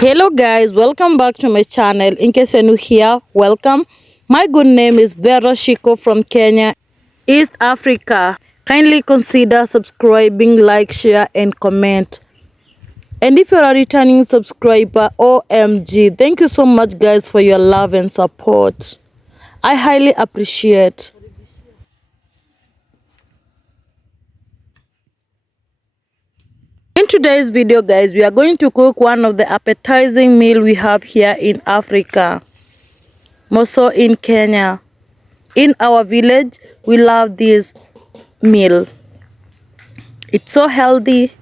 Hello guys, welcome back to my channel. In case you're new here, welcome. My good name is Vera Shiko from Kenya, East Africa. Kindly consider subscribing, like, share and comment. And if you're a returning subscriber, OMG, thank you so much guys for your love and support. I highly appreciate. In today's video guys, we are going to cook one of the appetizing meal we have here in Africa, more so in Kenya. In our village, we love this meal. It's so healthy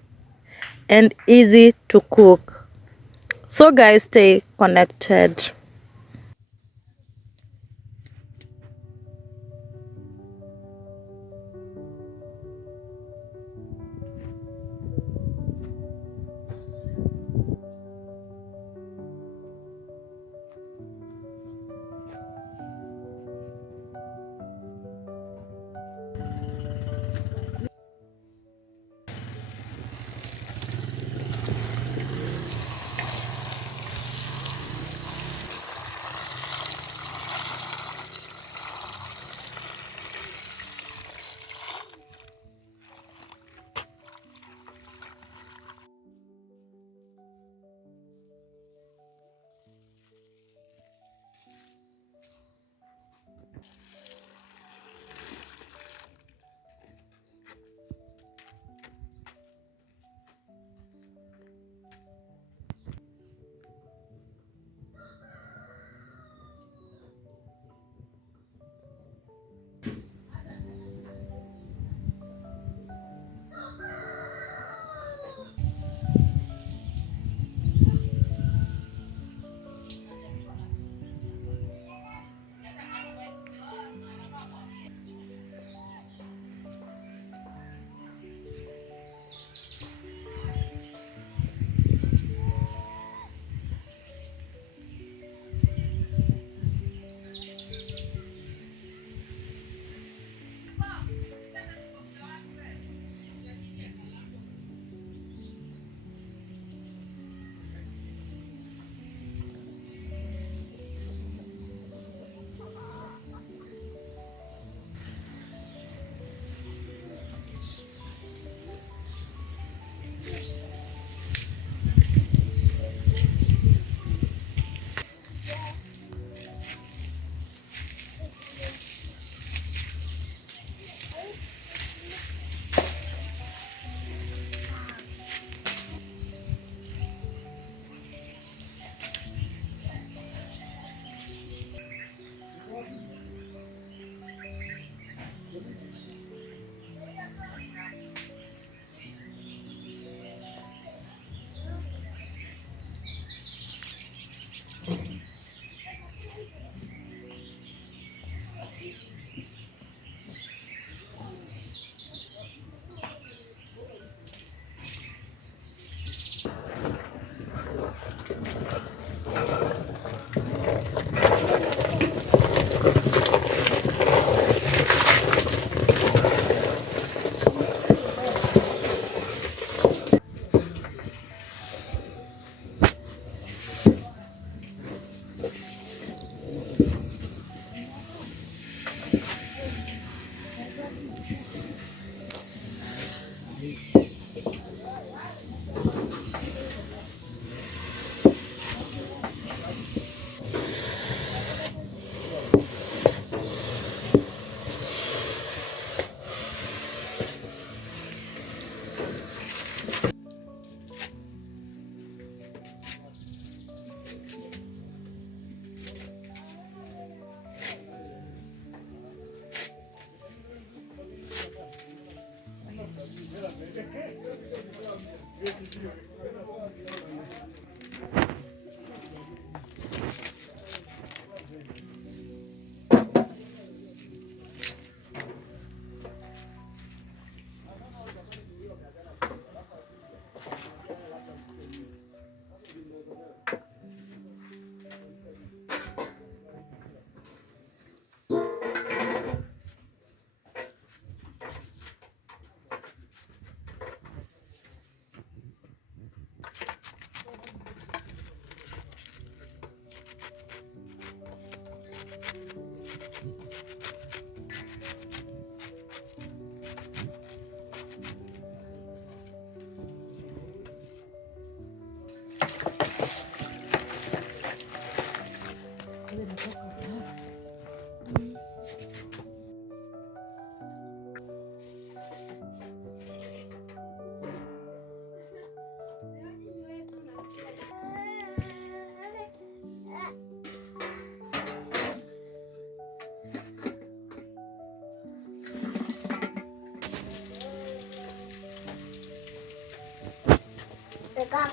and easy to cook. So guys, stay connected.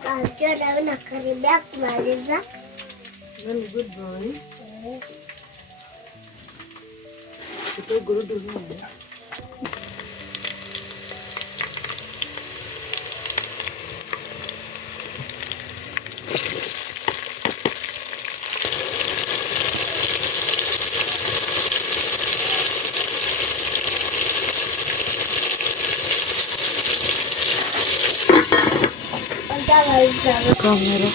Ndio nakaribia kumaliza. Very good boy. Ito gurudu ni. Kamera.